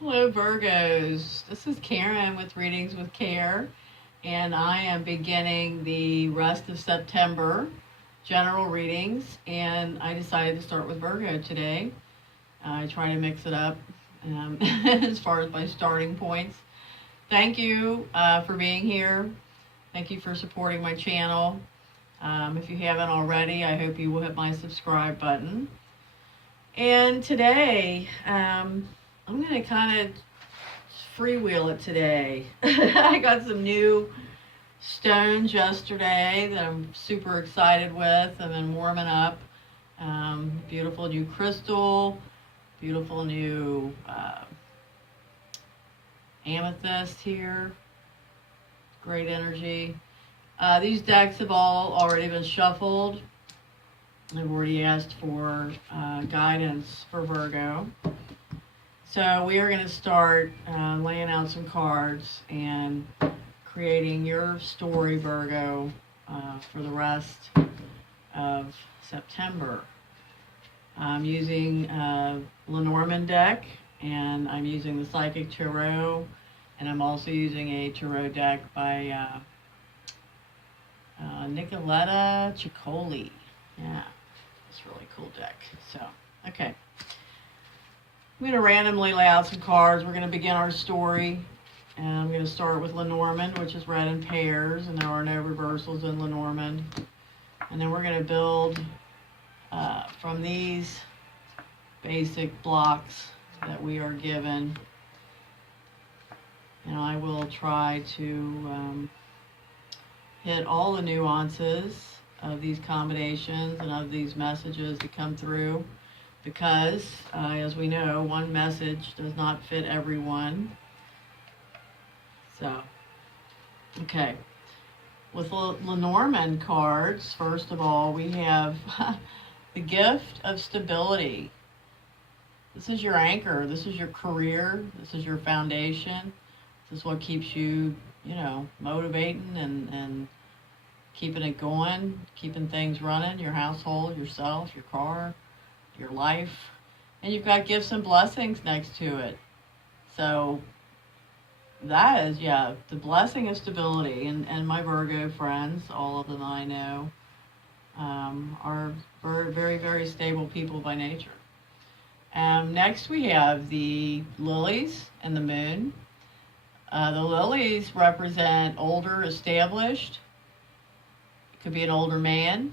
Hello, Virgos. This is Karen with Readings with Care, and I am beginning the rest of September general readings. And I decided to start with Virgo today. I try to mix it up as far as my starting points. Thank you for being here. Thank you for supporting my channel. If you haven't already, I hope you will hit my subscribe button. And today, I'm going to kind of freewheel it today. I got some new stones yesterday that I'm super excited with. I've been warming up. Beautiful new crystal, beautiful new amethyst here. Great energy. These decks have all already been shuffled. I've already asked for guidance for Virgo. So we are going to start laying out some cards and creating your story, Virgo, for the rest of September. I'm using Lenormand deck, and I'm using the Psychic Tarot, and I'm also using a tarot deck by Nicoletta Ciccoli. Yeah, it's a really cool deck. So, okay. I'm going to randomly lay out some cards. We're going to begin our story. And I'm going to start with Lenormand, which is read in pairs, and there are no reversals in Lenormand. And then we're going to build from these basic blocks that we are given. And I will try to hit all the nuances of these combinations and of these messages that come through. Because, as we know, one message does not fit everyone. So, okay. With Lenormand cards, first of all, we have the gift of stability. This is your anchor. This is your career. This is your foundation. This is what keeps you, motivating and keeping it going, keeping things running, your household, yourself, your car, your life, and you've got gifts and blessings next to it. So that is, the blessing of stability. And my Virgo friends, all of them I know, are very, very, very stable people by nature. Next we have the lilies and the moon. The lilies represent older, established. It could be an older man.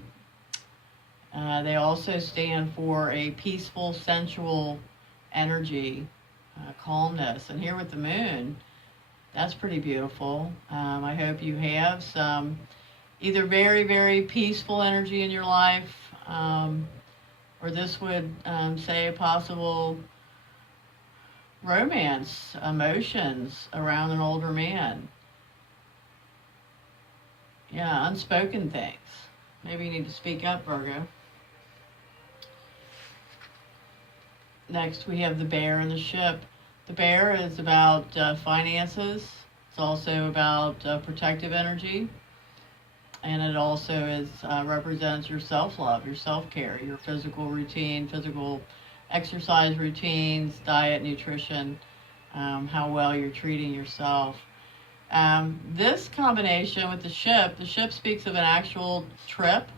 They also stand for a peaceful, sensual energy, calmness. And here with the moon, that's pretty beautiful. I hope you have some either very, very peaceful energy in your life, or this would say a possible romance, emotions around an older man. Yeah, unspoken things. Maybe you need to speak up, Virgo. Next, we have the bear and the ship. The bear is about finances. It's also about protective energy. And it also represents your self-love, your self-care, your physical routine, physical exercise routines, diet, nutrition, how well you're treating yourself. This combination with the ship speaks of an actual trip,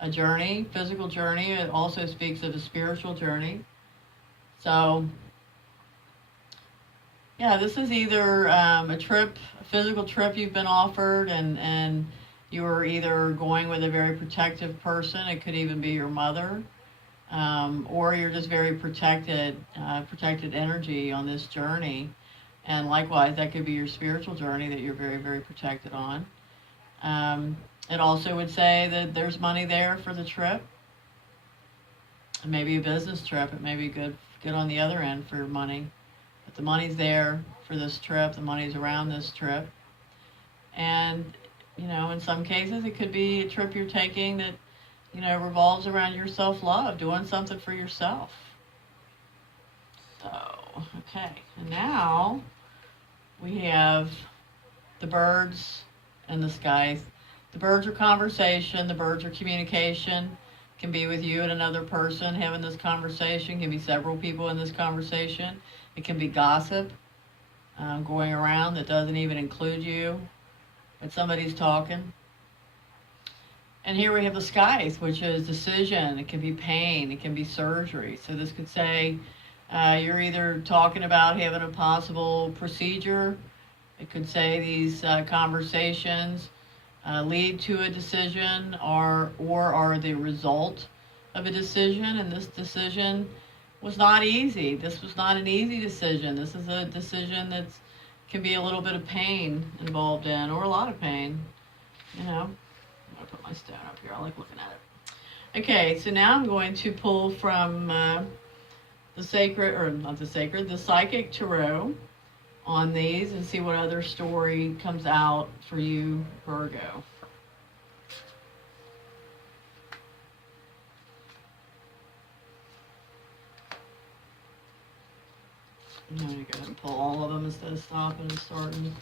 a journey, physical journey. It also speaks of a spiritual journey. So, yeah, this is either a trip, a physical trip you've been offered, and you're either going with a very protective person. It could even be your mother, or you're just very protected energy on this journey. And likewise, that could be your spiritual journey that you're very, very protected on. It also would say that there's money there for the trip. It may be a business trip. It may be good on the other end for money. But the money's there for this trip. The money's around this trip. And, in some cases, it could be a trip you're taking that, revolves around your self-love, doing something for yourself. So, okay. And now we have the birds and the skies. The birds are conversation. The birds are communication. Can be with you and another person having this conversation. Can be several people in this conversation. It can be gossip going around that doesn't even include you, but somebody's talking. And here we have the skies, which is decision. It can be pain. It can be surgery. So this could say you're either talking about having a possible procedure. It could say these conversations lead to a decision or are the result of a decision. And this decision was not easy. This was not an easy decision. This is a decision that can be a little bit of pain involved in, or a lot of pain, you know. I'm going to put my stone up here. I like looking at it. Okay, so now I'm going to pull from the Psychic Tarot on these and see what other story comes out for you, Virgo. I'm going to go ahead and pull all of them instead of stopping and starting.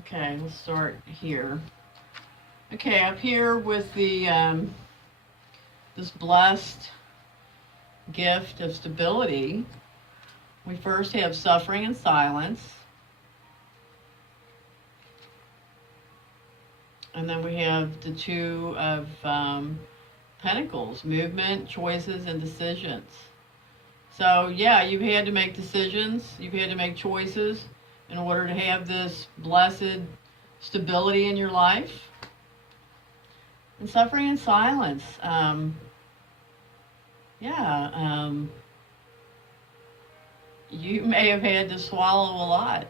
Okay, let's start here. Okay, up here with the this blessed gift of stability, we first have suffering and silence. And then we have the Two of Pentacles, movement, choices, and decisions. So yeah, you've had to make decisions, you've had to make choices in order to have this blessed stability in your life. And suffering and silence. You may have had to swallow a lot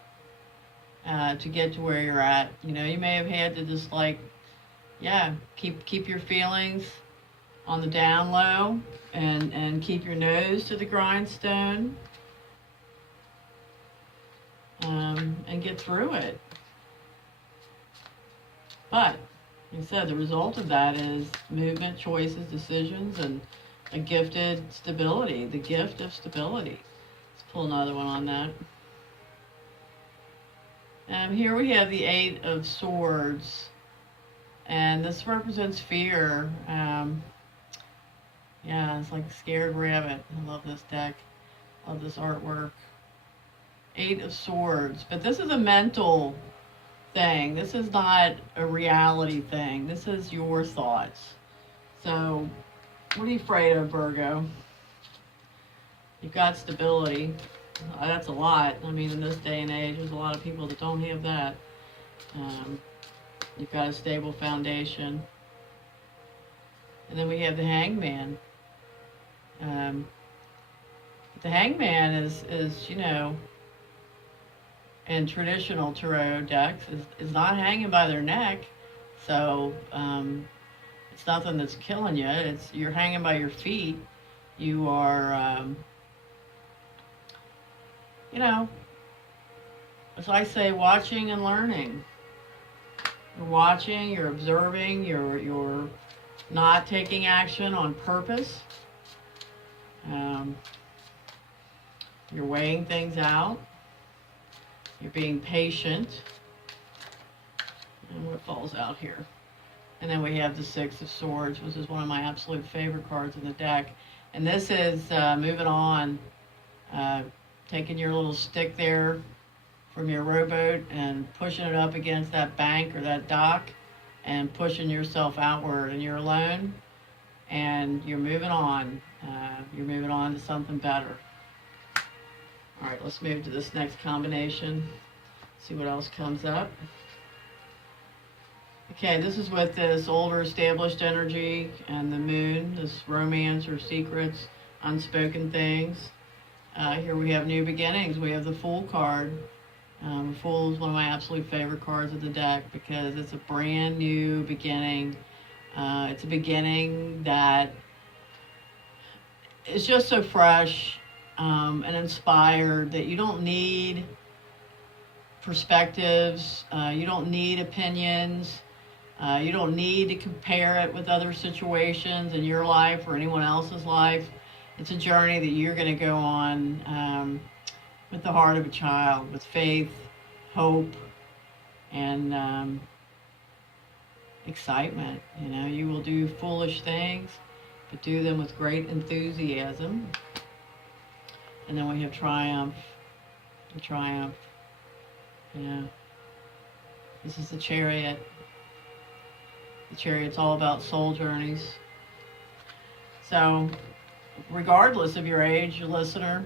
to get to where you're at. You know, you may have had to just keep your feelings on the down low and keep your nose to the grindstone and get through it. But like I said, the result of that is movement, choices, decisions, and a gifted stability, the gift of stability. Let's pull another one on that. Here we have the Eight of Swords, and this represents fear. It's like a scared rabbit. I love this deck. I love this artwork. Eight of Swords, but this is a mental thing. This is not a reality thing. This is your thoughts. So, what are you afraid of, Virgo? You've got stability. That's a lot. I mean, in this day and age, there's a lot of people that don't have that. You've got a stable foundation. And then we have the Hangman. The Hangman is you know, in traditional tarot decks, is not hanging by their neck. So it's nothing that's killing you. You're hanging by your feet. You are, as I say, watching and learning. You're watching, you're observing, you're not taking action on purpose. You're weighing things out. You're being patient. And what falls out here? And then we have the Six of Swords, which is one of my absolute favorite cards in the deck. And this is moving on, taking your little stick there from your rowboat and pushing it up against that bank or that dock and pushing yourself outward. And you're alone and you're moving on. You're moving on to something better. All right, let's move to this next combination. See what else comes up. Okay, this is with this older established energy and the moon, this romance or secrets, unspoken things. Here we have new beginnings. We have the Fool card. The Fool is one of my absolute favorite cards of the deck because it's a brand new beginning. It's a beginning that is just so fresh and inspired that you don't need perspectives. You don't need opinions. You don't need to compare it with other situations in your life or anyone else's life. It's a journey that you're going to go on with the heart of a child, with faith, hope, and excitement. You know, you will do foolish things, but do them with great enthusiasm. And then we have triumph. The triumph. Yeah. This is the Chariot. The Chariot's all about soul journeys. So, regardless of your age, listener,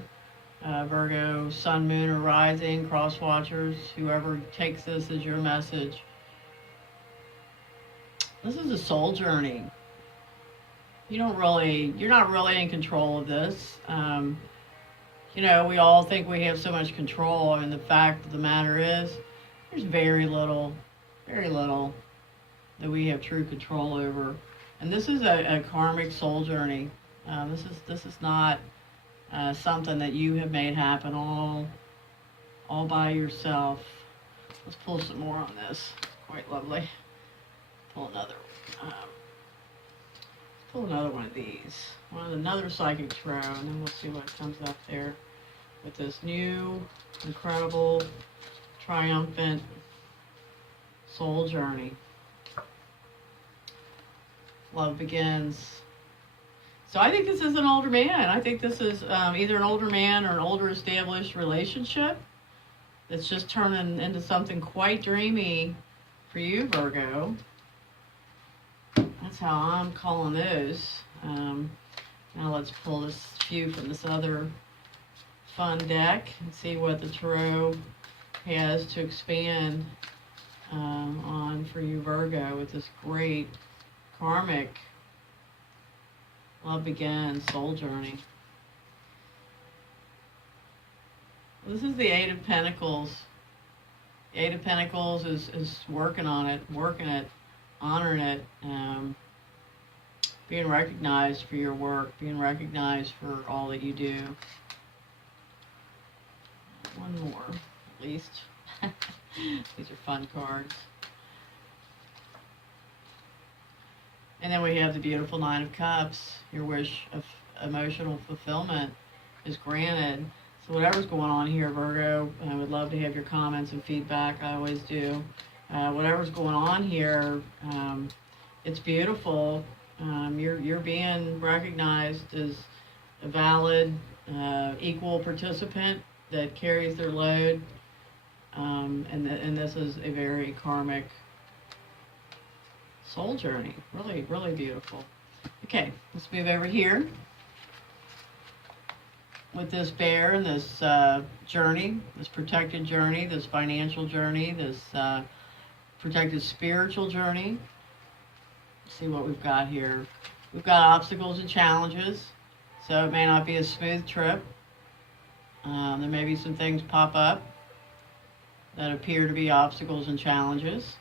Virgo, Sun, Moon, or Rising, Cross Watchers, whoever takes this as your message, this is a soul journey. You're not really in control of this. You know, we all think we have so much control, and the fact of the matter is, there's very little that we have true control over. And this is a karmic soul journey. This is not something that you have made happen all by yourself. Let's pull some more on this. Quite lovely. Pull another one of these. Another psychic tarot, and then we'll see what comes up there with this new, incredible, triumphant soul journey. Love begins. So I think this is an older man. I think this is either an older man or an older established relationship that's just turning into something quite dreamy for you, Virgo. That's how I'm calling those. Now let's pull this few from this other fun deck and see what the tarot has to expand on for you, Virgo, with this great karmic love begins soul journey. This is the Eight of Pentacles. The Eight of Pentacles is working on it, honoring it, being recognized for your work, being recognized for all that you do. One more, at least. These are fun cards. And then we have the beautiful Nine of Cups. Your wish of emotional fulfillment is granted. So whatever's going on here, Virgo, I would love to have your comments and feedback. I always do. Whatever's going on here, it's beautiful. You're being recognized as a valid, equal participant that carries their load. And this is a very karmic soul journey. Really, really beautiful. Okay, let's move over here with this bear and this journey, this protected journey, this financial journey, this protected spiritual journey. Let's see what we've got here. We've got obstacles and challenges, so it may not be a smooth trip. There may be some things pop up that appear to be obstacles and challenges.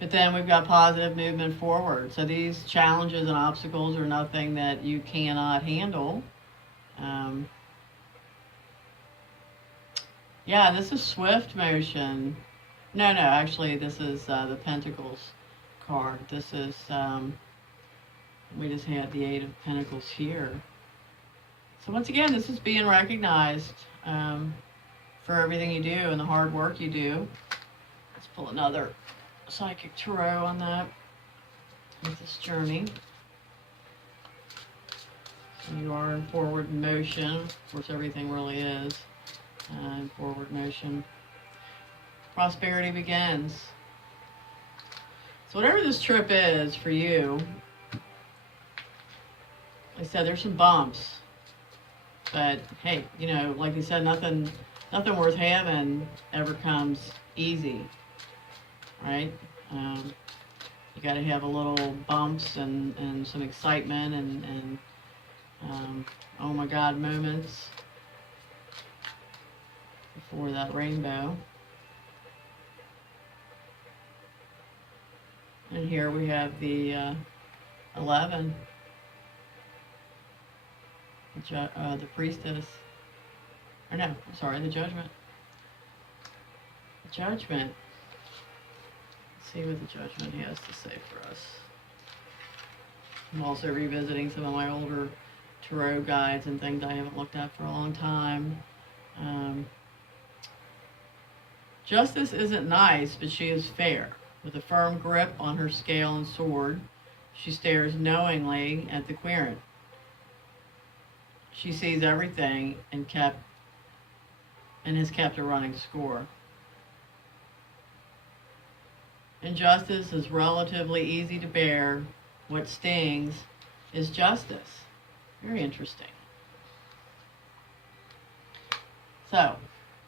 But then we've got positive movement forward. So these challenges and obstacles are nothing that you cannot handle. Yeah, this is swift motion. No, actually this is the Pentacles card. This is, we just had the Eight of Pentacles here. So once again, this is being recognized for everything you do and the hard work you do. Let's pull another psychic tarot on that with this journey. So you are in forward motion. Of course, everything really is in forward motion. Prosperity begins. So whatever this trip is for you, like I said, there's some bumps. But hey, you know, like you said, nothing worth having ever comes easy. Right? You got to have a little bumps and some excitement and oh my God moments before that rainbow. And here we have the 11, the priestess. Or no, I'm sorry, the judgment. The judgment. see what the Judgment has to say for us. I'm also revisiting some of my older tarot guides and things I haven't looked at for a long time. Justice isn't nice, but she is fair. With a firm grip on her scale and sword, she stares knowingly at the querent. She sees everything and has kept a running score. Injustice is relatively easy to bear. What stings is justice. Very interesting. So,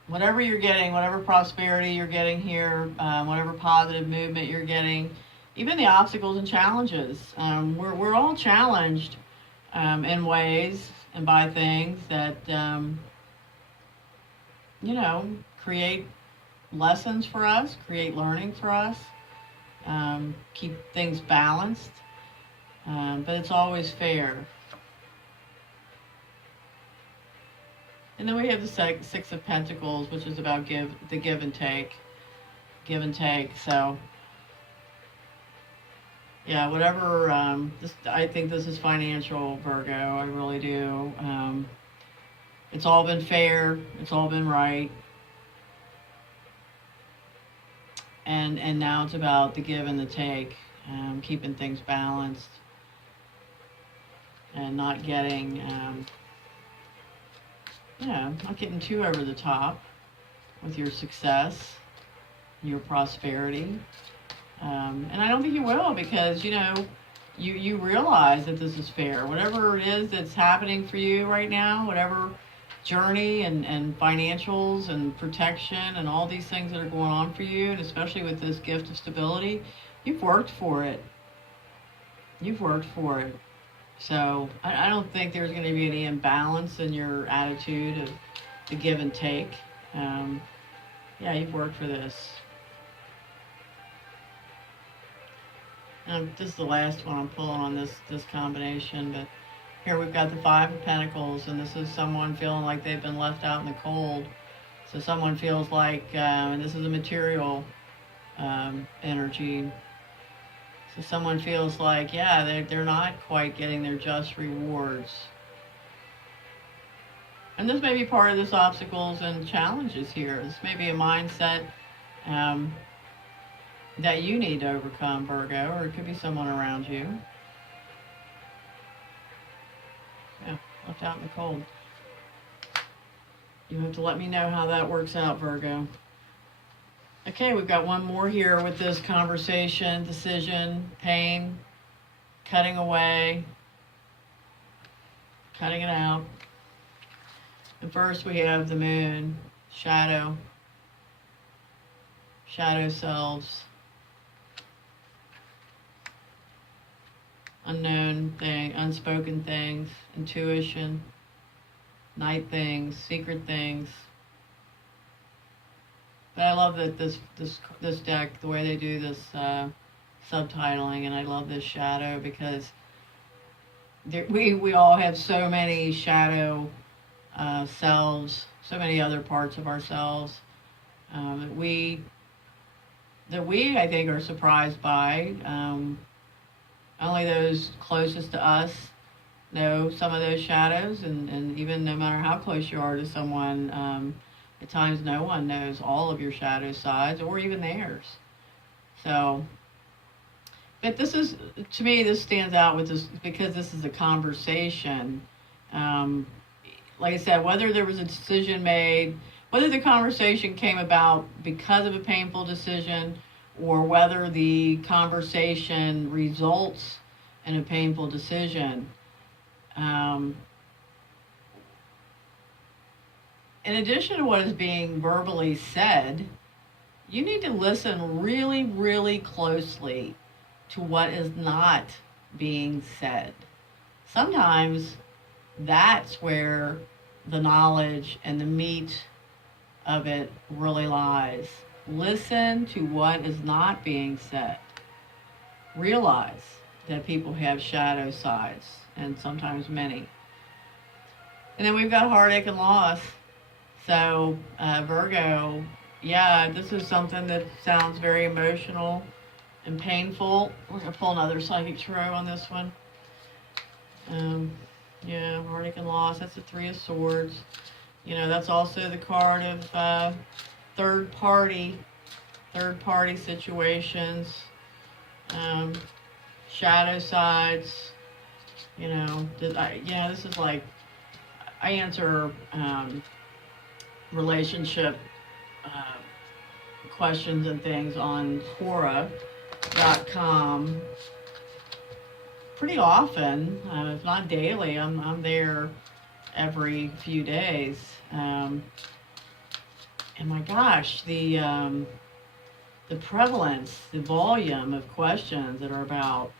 whatever you're getting, whatever prosperity you're getting here, whatever positive movement you're getting, even the obstacles and challenges, we're all challenged in ways and by things that, create lessons for us, create learning for us, keep things balanced, but it's always fair. And then we have the Six of Pentacles, which is about the give and take. Give and take. So, yeah, whatever. I think this is financial, Virgo. I really do. It's all been fair. It's all been right. And now it's about the give and the take, keeping things balanced, and not getting. Not getting too over the top with your success, your prosperity. And I don't think you will, because, you realize that this is fair. Whatever it is that's happening for you right now, whatever journey and financials and protection and all these things that are going on for you, and especially with this gift of stability, you've worked for it. You've worked for it. So I don't think there's going to be any imbalance in your attitude of the give and take. You've worked for this. And this is the last one I'm pulling on this combination, but here we've got the Five of Pentacles, and this is someone feeling like they've been left out in the cold. So someone feels like, and this is a material energy. So someone feels like, they're not quite getting their just rewards. And this may be part of this obstacles and challenges here. This may be a mindset that you need to overcome, Virgo, or it could be someone around you. Yeah, left out in the cold. You have to let me know how that works out, Virgo. Okay, we've got one more here with this conversation, decision, pain, cutting away, cutting it out. And first we have the Moon, shadow selves, unspoken things, intuition, night things, secret things. But I love that this deck, the way they do this subtitling, and I love this shadow because we all have so many shadow selves, so many other parts of ourselves that we I think are surprised by. Only those closest to us know some of those shadows, and even no matter how close you are to someone, at times no one knows all of your shadow sides or even theirs. So, but this is, to me, this stands out with this because this is a conversation. Like I said, whether there was a decision made, whether the conversation came about because of a painful decision, or whether the conversation results in a painful decision. In addition to what is being verbally said, you need to listen really, really closely to what is not being said. Sometimes that's where the knowledge and the meat of it really lies. Listen to what is not being said. Realize that people have shadow sides, and sometimes many. And then we've got heartache and loss. So, Virgo, this is something that sounds very emotional, and painful. We're going to pull another psychic tarot on this one. Yeah, heartache and loss. That's the Three of Swords. You know, that's also the card of third party situations, shadow sides. You know, this is like, I answer relationship questions and things on Quora.com pretty often, if not daily. I'm there every few days, and my gosh, the prevalence, the volume of questions that are about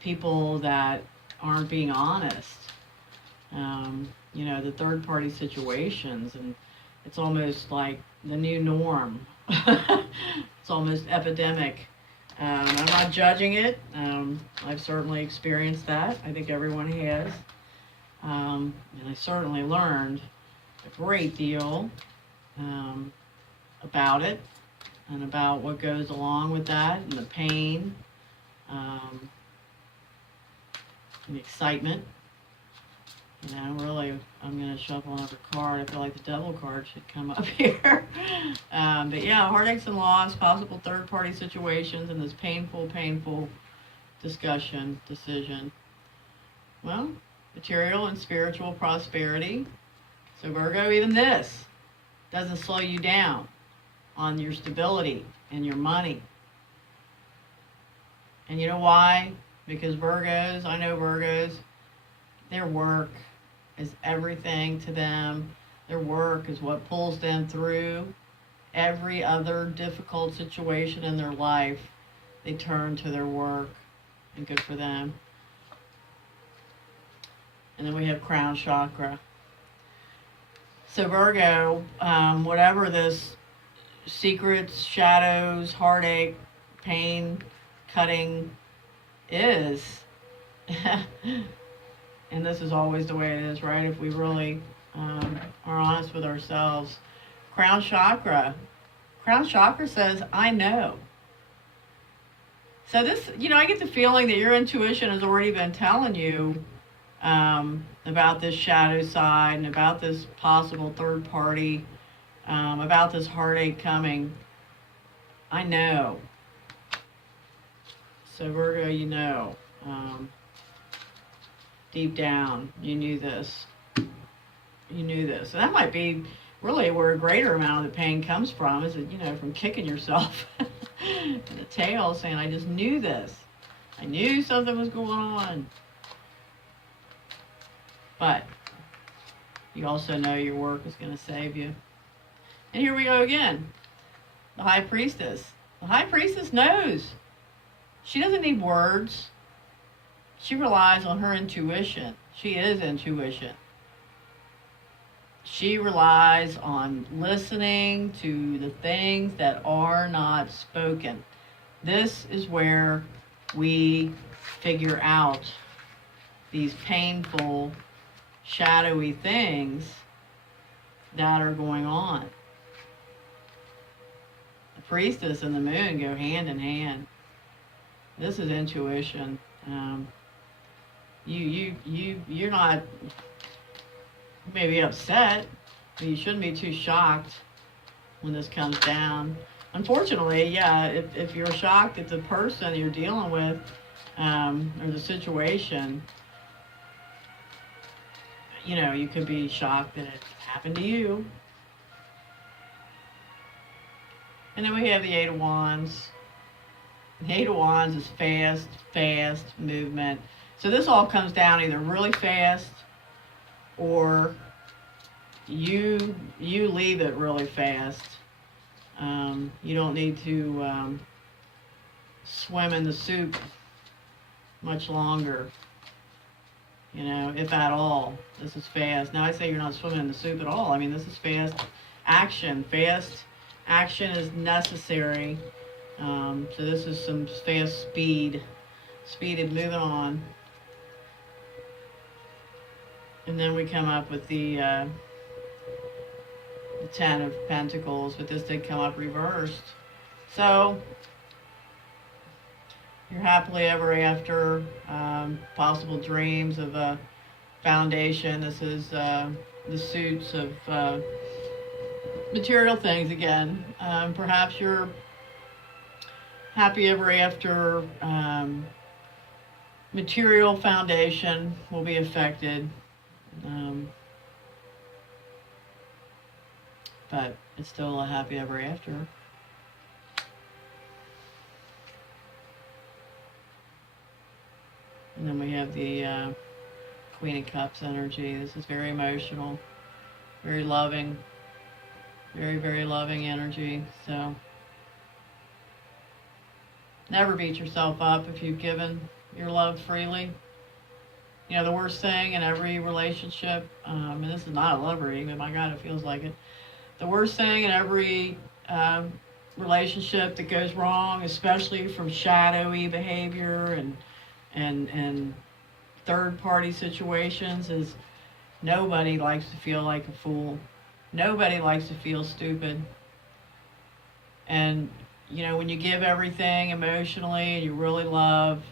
people that aren't being honest, you know, the third party situations, and it's almost like the new norm. It's almost epidemic. I'm not judging it. I've certainly experienced that. I think everyone has. And I certainly learned a great deal about it and about what goes along with that, and the pain, and the excitement. You know, really, I'm going to shuffle another card. I feel like the Devil card should come up here. But yeah, heartaches and loss, possible third-party situations, and this painful decision. Well, material and spiritual prosperity. So Virgo, even this doesn't slow you down on your stability and your money. And you know why? Because Virgos, I know Virgos, their work is everything to them. Their work is what pulls them through every other difficult situation in their life. They turn to their work, and good for them. And then we have crown chakra. So Virgo, whatever this secrets, shadows, heartache, pain, cutting is, and this is always the way it is, right? If we really are honest with ourselves. Crown chakra says, I know. So this, you know, I get the feeling that your intuition has already been telling you about this shadow side and about this possible third party, about this heartache coming. I know. So Virgo, you know, deep down, you knew this. You knew this. And that might be really where a greater amount of the pain comes from, is, you know, from kicking yourself in the tail, saying, I just knew this. I knew something was going on. But you also know your work is going to save you. And here we go again. The High Priestess. The High Priestess knows. She doesn't need words. She relies on her intuition. She is intuition. She relies on listening to the things that are not spoken. This is where we figure out these painful, shadowy things that are going on. The priestess and the moon go hand in hand. This is intuition. You're not maybe upset, but you shouldn't be too shocked when this comes down. Unfortunately, yeah, if you're shocked at the person you're dealing with, or the situation, you know, you could be shocked that it happened to you. And then we have the Eight of Wands. The Eight of Wands is fast movement. So this all comes down either really fast, or you leave it really fast. You don't need to swim in the soup much longer, you know, if at all. This is fast. Now I say you're not swimming in the soup at all. I mean, this is fast action. Fast action is necessary. So this is some fast speeded moving on. And then we come up with the Ten of Pentacles, but this did come up reversed. So your happily ever after, possible dreams of a foundation. This is the suits of material things again. Perhaps your happy ever after material foundation will be affected. But it's still a happy ever after. And then we have the Queen of Cups energy. This is very emotional, very loving, very, very loving energy. So never beat yourself up if you've given your love freely. You know, the worst thing in every relationship, and this is not a love reading, but my God, it feels like it. The worst thing in every relationship that goes wrong, especially from shadowy behavior and third-party situations, is nobody likes to feel like a fool. Nobody likes to feel stupid. And, you know, when you give everything emotionally and you really love,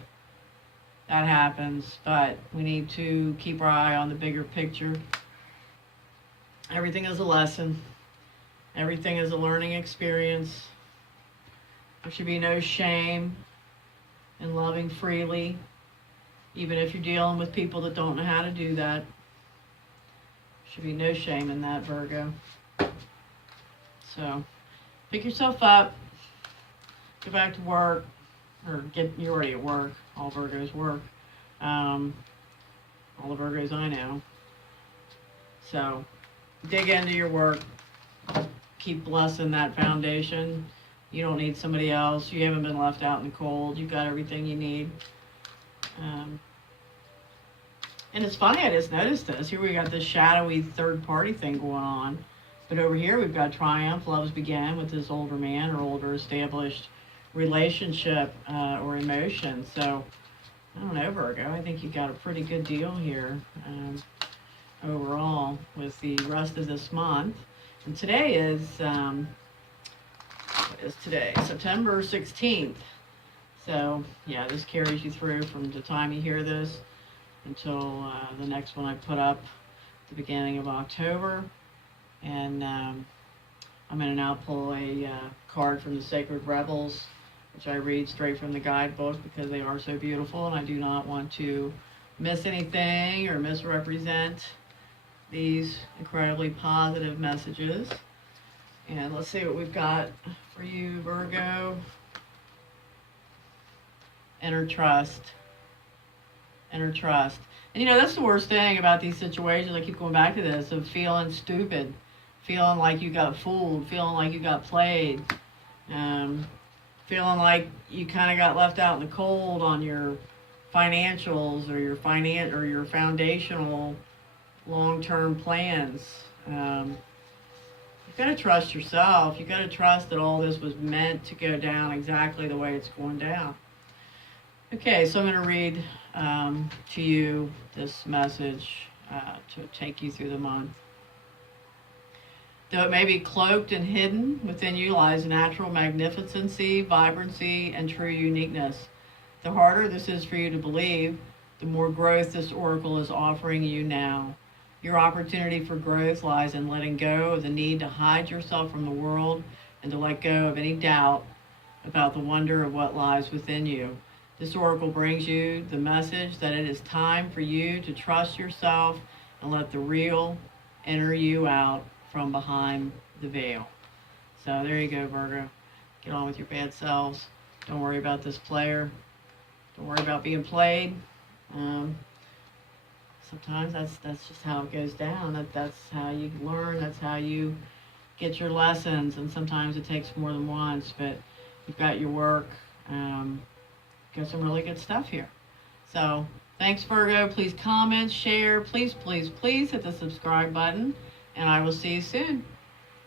that happens. But we need to keep our eye on the bigger picture. Everything is a lesson. Everything is a learning experience. There should be no shame in loving freely, even if you're dealing with people that don't know how to do that. There should be no shame in that, Virgo. So, pick yourself up, go back to work, or you're already at work. All Virgos work. All the Virgos I know. So, dig into your work. Keep blessing that foundation. You don't need somebody else. You haven't been left out in the cold. You've got everything you need. And it's funny, I just noticed this. Here we got this shadowy third-party thing going on. But over here we've got triumph, loves begin with this older man or older established relationship or emotion. So, I don't know, Virgo. I think you've got a pretty good deal here overall with the rest of this month. And today is, what is today? September 16th. So, yeah, this carries you through from the time you hear this until the next one I put up at the beginning of October. And I'm going to now pull a card from the Sacred Rebels, which I read straight from the guidebook because they are so beautiful, and I do not want to miss anything or misrepresent these incredibly positive messages. And let's see what we've got for you, Virgo. Inner trust. Inner trust. And you know, that's the worst thing about these situations. I keep going back to this, of feeling stupid, feeling like you got fooled, feeling like you got played, feeling like you kind of got left out in the cold on your financials or your foundational long-term plans. You've got to trust yourself. You've got to trust that all this was meant to go down exactly the way it's going down. Okay, so I'm going to read to you this message to take you through the month. Though it may be cloaked and hidden, within you lies natural magnificency, vibrancy, and true uniqueness. The harder this is for you to believe, the more growth this oracle is offering you now. Your opportunity for growth lies in letting go of the need to hide yourself from the world and to let go of any doubt about the wonder of what lies within you. This oracle brings you the message that it is time for you to trust yourself and let the real enter you out from behind the veil. So there you go, Virgo. Get on with your bad selves. Don't worry about this player. Don't worry about being played. Sometimes that's just how it goes down. That's how you learn. That's how you get your lessons. And sometimes it takes more than once. But you've got your work. Got some really good stuff here. So thanks, Virgo. Please comment, share. Please, please, please hit the subscribe button. And I will see you soon.